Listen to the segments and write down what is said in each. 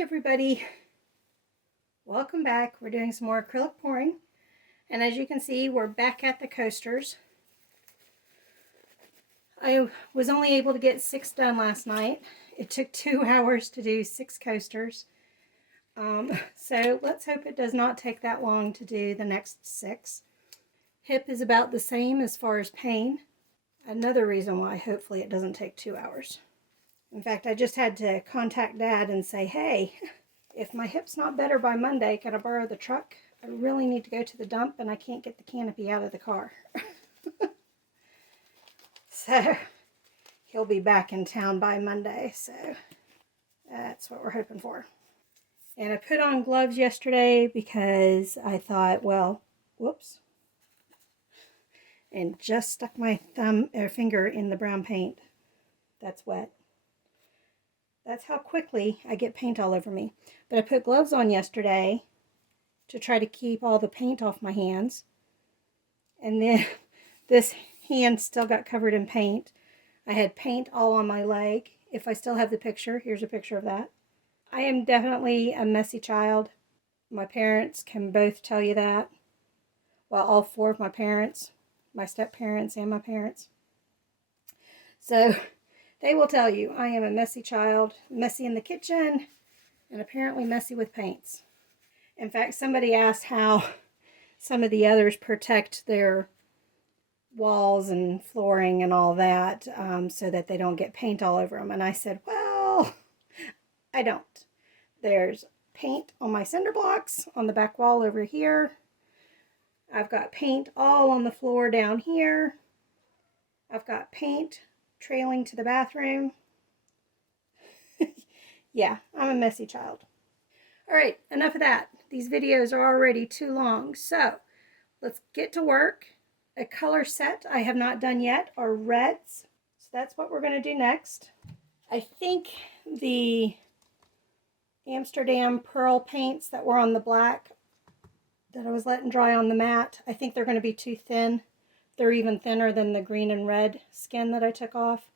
Hey everybody, welcome back. We're doing some more acrylic pouring, and as you can see, we're back at the coasters. I was only able to get 6 done last night. It took 2 hours to do 6 coasters. So let's hope it does not take that long to do the next 6. Hip is about the same as far as pain. Another reason why hopefully it doesn't take 2 hours. In fact, I just had to contact Dad and say, hey, if my hip's not better by Monday, can I borrow the truck? I really need to go to the dump and I can't get the canopy out of the car. So he'll be back in town by Monday, so that's what we're hoping for. And I put on gloves yesterday because I thought, well, whoops, and just stuck my finger in the brown paint. That's wet. That's how quickly I get paint all over me. But I put gloves on yesterday to try to keep all the paint off my hands. And then this hand still got covered in paint. I had paint all on my leg. If I still have the picture, here's a picture of that. I am definitely a messy child. My parents can both tell you that. Well, all 4 of my parents, my step-parents and my parents. So they will tell you I am a messy child, messy in the kitchen, and apparently messy with paints. In fact, somebody asked how some of the others protect their walls and flooring and all that so that they don't get paint all over them. And I said, well, I don't. There's paint on my cinder blocks on the back wall over here. I've got paint all on the floor down here. I've got paint trailing to the bathroom. Yeah, I'm a messy child. All right, enough of that. These videos are already too long. So let's get to work. A color set I have not done yet are reds. So that's what we're going to do next. I think the Amsterdam pearl paints that were on the black that I was letting dry on the mat, I think they're going to be too thin. They're even thinner than the green and red skin that I took off.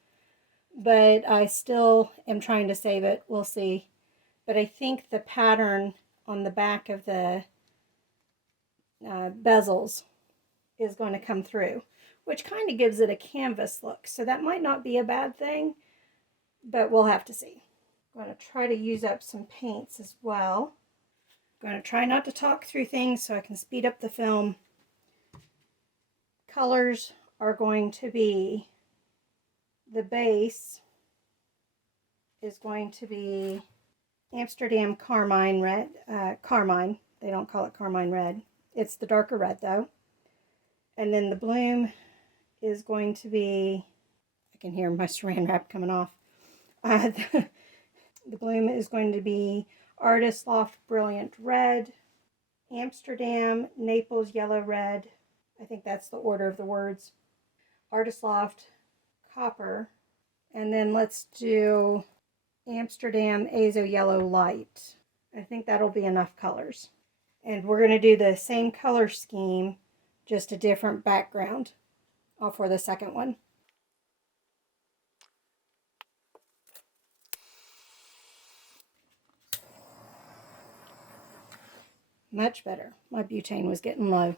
But I still am trying to save it. We'll see. But I think the pattern on the back of the bezels is going to come through, which kind of gives it a canvas look. So that might not be a bad thing, but we'll have to see. I'm going to try to use up some paints as well. I'm going to try not to talk through things so I can speed up the film. Colors are going to be, the base is going to be Amsterdam Carmine Red. Carmine, they don't call it Carmine Red. It's the darker red though. And then the bloom is going to be, I can hear my saran wrap coming off. The bloom is going to be Artist Loft Brilliant Red, Amsterdam Naples Yellow Red. I think that's the order of the words. Artist Loft Copper. And then let's do Amsterdam Azo Yellow Light. I think that'll be enough colors. And we're going to do the same color scheme, just a different background for the second one. Much better. My butane was getting low.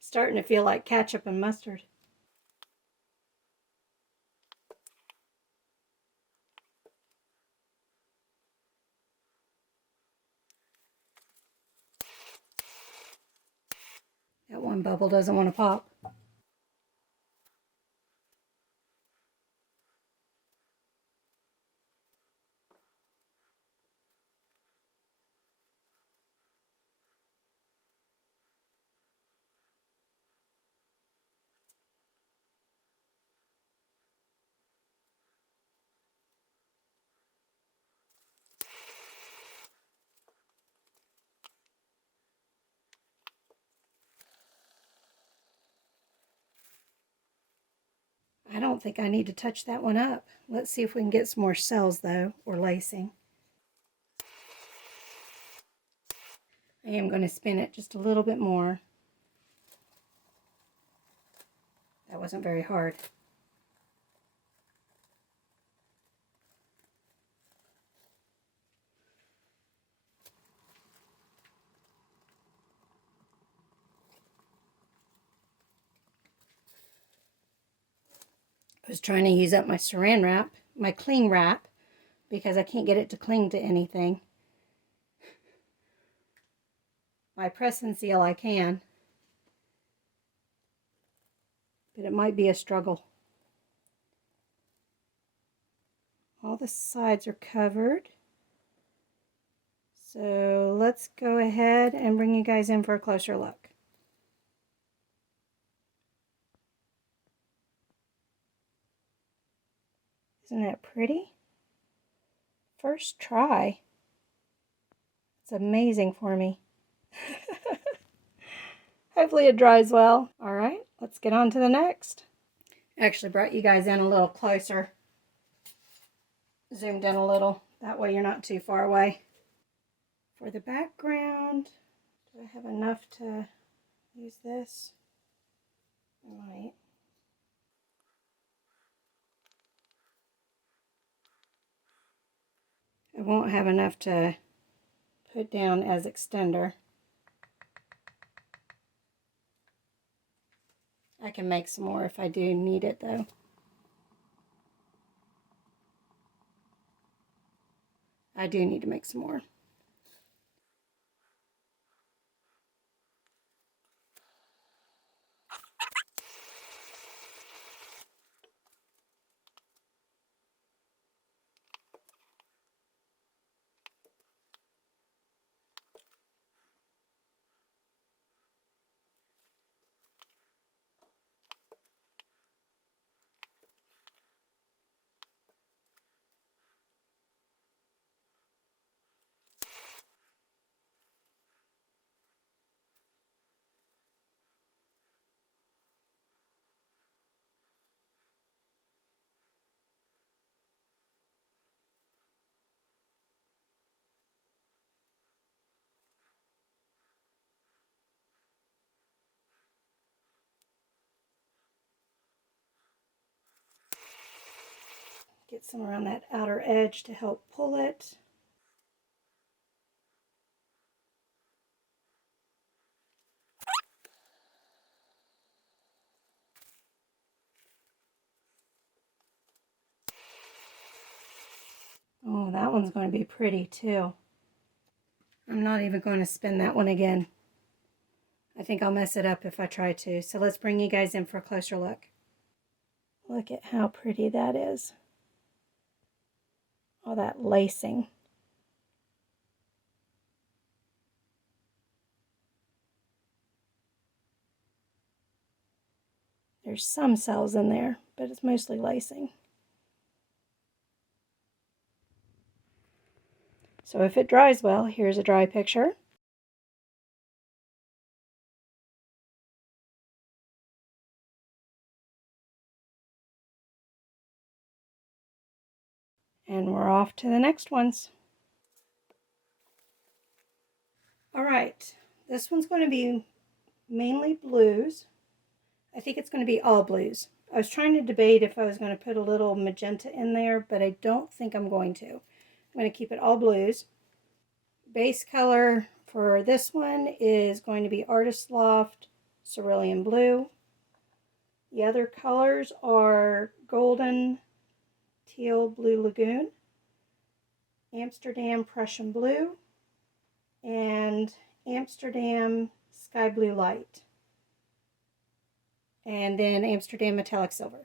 Starting to feel like ketchup and mustard. That one bubble doesn't want to pop. I don't think I need to touch that one up. Let's see if we can get some more cells though, or lacing. I am going to spin it just a little bit more. That wasn't very hard. I was trying to use up my saran wrap, my cling wrap, because I can't get it to cling to anything. I press and seal I can, but it might be a struggle. All the sides are covered. So let's go ahead and bring you guys in for a closer look. Isn't that pretty? First try. It's amazing for me. Hopefully it dries well. All right, let's get on to the next. Actually brought you guys in a little closer. Zoomed in a little. That way you're not too far away. For the background, do I have enough to use this? I might. I won't have enough to put down as extender. I can make some more if I do need it though. I do need to make some more. Get some around that outer edge to help pull it. Oh, that one's going to be pretty too. I'm not even going to spin that one again. I think I'll mess it up if I try to. So let's bring you guys in for a closer look. Look at how pretty that is. All that lacing. There's some cells in there, but it's mostly lacing. So if it dries well, here's a dry picture. And we're off to the next ones. All right, this one's going to be mainly blues. I think it's going to be all blues. I was trying to debate if I was going to put a little magenta in there, but I don't think I'm going to. I'm going to keep it all blues. Base color for this one is going to be Artist Loft Cerulean Blue. The other colors are Golden Teal Blue Lagoon, Amsterdam Prussian Blue, and Amsterdam Sky Blue Light. And then Amsterdam Metallic Silver.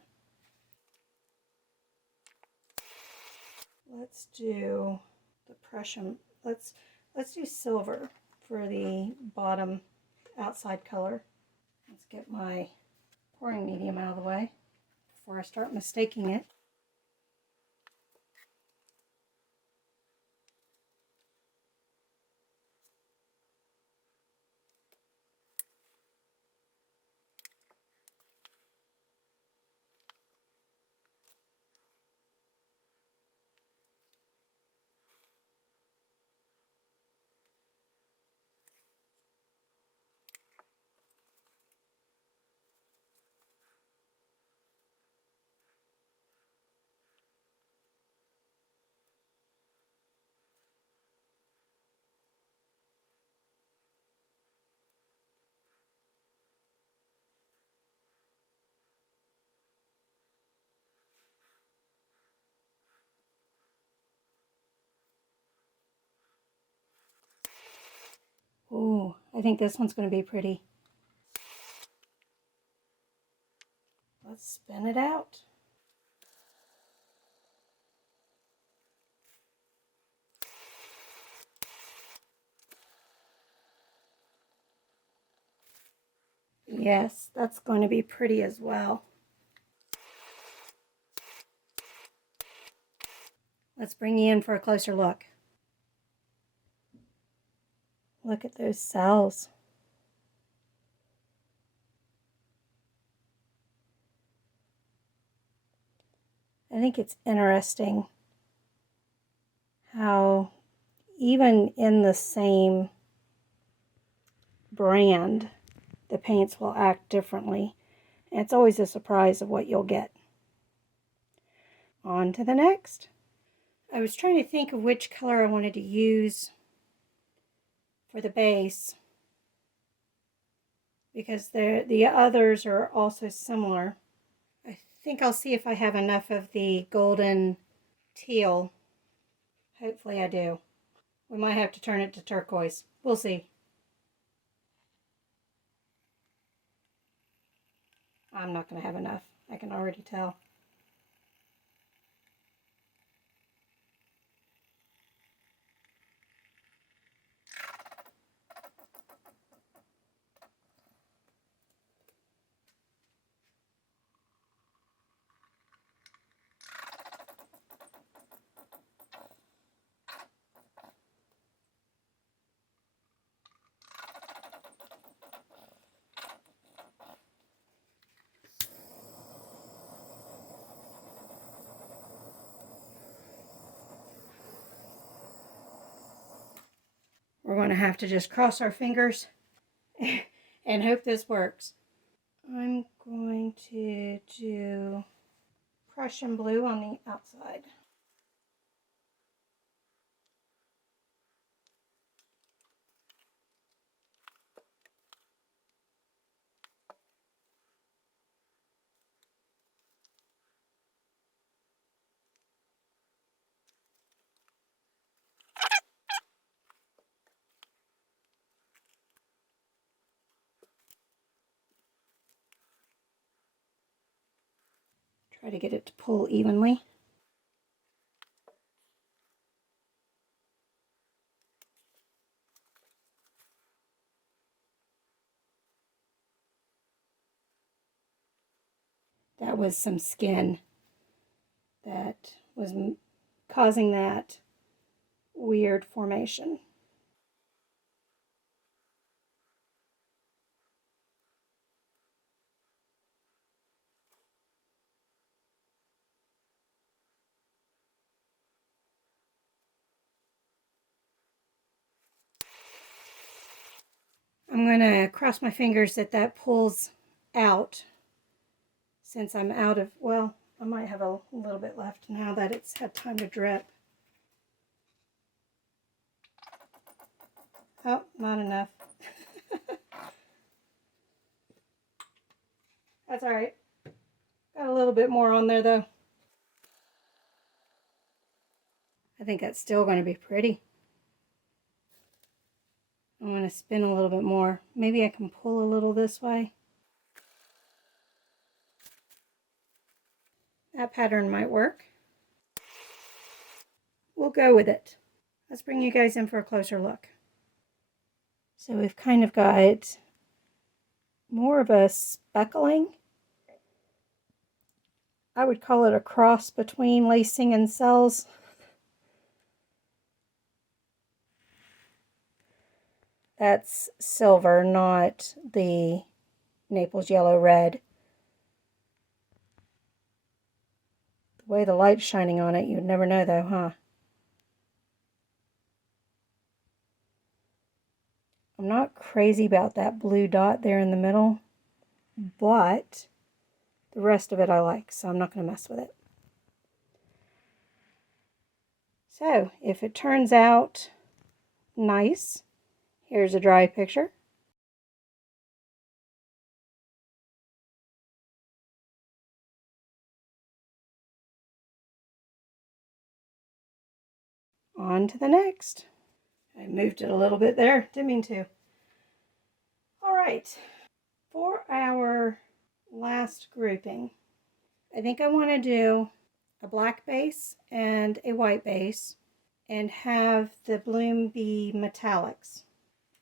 Let's do the Prussian. Let's do silver for the bottom outside color. Let's get my pouring medium out of the way before I start mistaking it. Ooh, I think this one's going to be pretty. Let's spin it out. Yes, that's going to be pretty as well. Let's bring you in for a closer look. Look at those cells. I think it's interesting how even in the same brand, the paints will act differently. And it's always a surprise of what you'll get. On to the next. I was trying to think of which color I wanted to use for the base, because the others are also similar. I think I'll see if I have enough of the golden teal. Hopefully I do. We might have to turn it to turquoise. We'll see. I'm not going to have enough. I can already tell. We're going to have to just cross our fingers and hope this works. I'm going to do Prussian blue on the outside. Try to get it to pull evenly. That was some skin that was causing that weird formation. I'm going to cross my fingers that that pulls out, since I'm out of, well, I might have a little bit left now that it's had time to drip. Oh, not enough. That's all right. Got a little bit more on there though. I think that's still going to be pretty. I'm going to spin a little bit more. Maybe I can pull a little this way. That pattern might work. We'll go with it. Let's bring you guys in for a closer look. So we've kind of got more of a speckling. I would call it a cross between lacing and cells. That's silver, not the Naples yellow red. The way the light's shining on it, you'd never know though, huh? I'm not crazy about that blue dot there in the middle, but the rest of it I like, so I'm not going to mess with it. So, if it turns out nice, here's a dry picture. On to the next. I moved it a little bit there, didn't mean to. right, for our last grouping, I think I want to do a black base and a white base and have the bloom be metallics.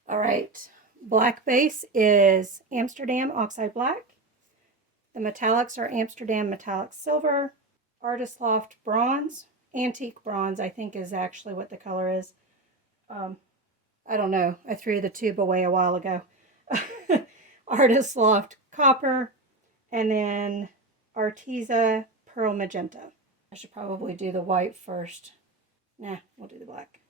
All right, black base is Amsterdam Oxide Black. The metallics are Amsterdam Metallic Silver, Artist Loft Bronze, Antique Bronze, I think is actually what the color is. I don't know. I threw the tube away a while ago. Artist Loft Copper, and then Arteza Pearl Magenta. I should probably do the white first. Nah, we'll do the black.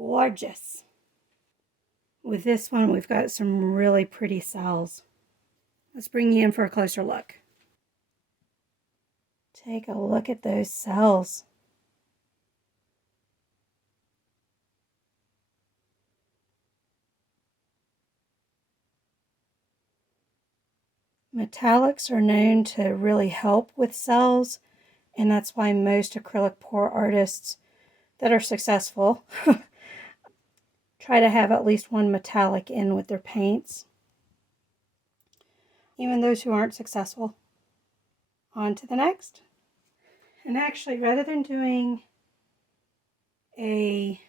Gorgeous. With this one, we've got some really pretty cells. Let's bring you in for a closer look. Take a look at those cells. Metallics are known to really help with cells, and that's why most acrylic pour artists that are successful try to have at least one metallic in with their paints. Even those who aren't successful. On to the next. And actually, rather than doing a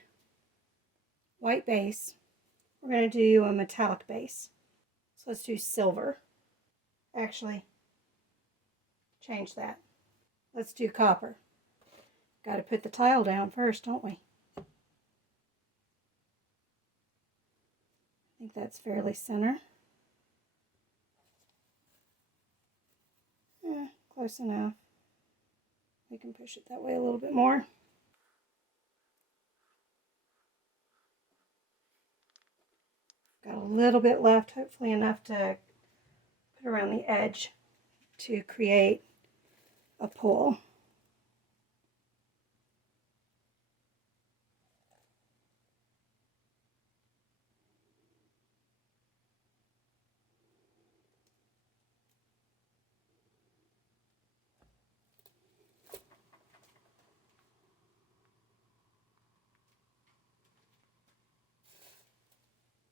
white base, we're going to do a metallic base. So let's do silver. Actually, change that. Let's do copper. Got to put the tile down first, don't we? I think that's fairly center. Yeah, close enough. We can push it that way a little bit more. Got a little bit left, hopefully enough to put around the edge to create a pool.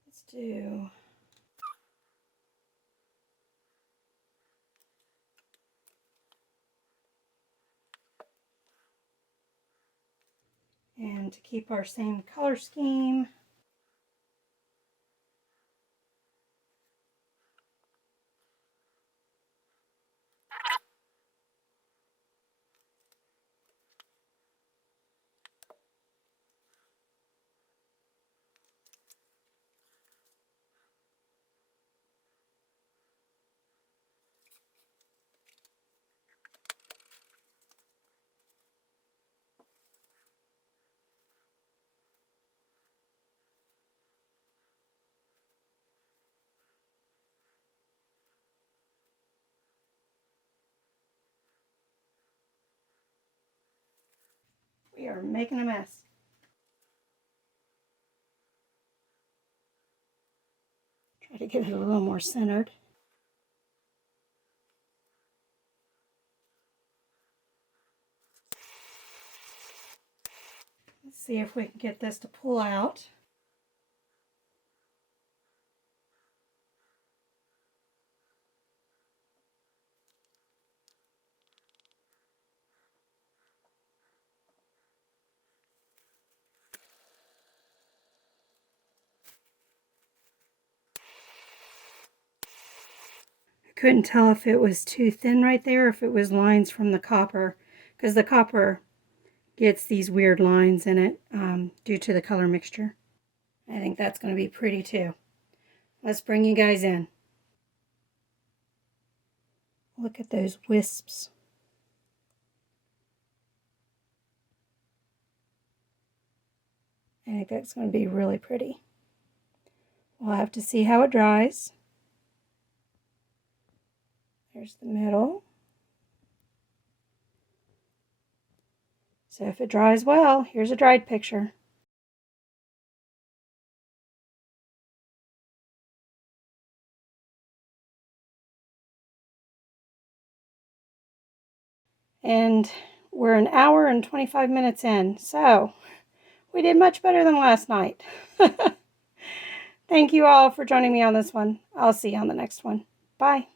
Let's do and to keep our same color scheme, we are making a mess. Try to get it a little more centered. Let's see if we can get this to pull out. Couldn't tell if it was too thin right there or if it was lines from the copper, because the copper gets these weird lines in it due to the color mixture. I think that's going to be pretty too. Let's bring you guys in. Look at those wisps. I think that's going to be really pretty. We'll have to see how it dries. There's the middle. So if it dries well, here's a dried picture. And we're an hour and 25 minutes in, so we did much better than last night. Thank you all for joining me on this one. I'll see you on the next one. Bye.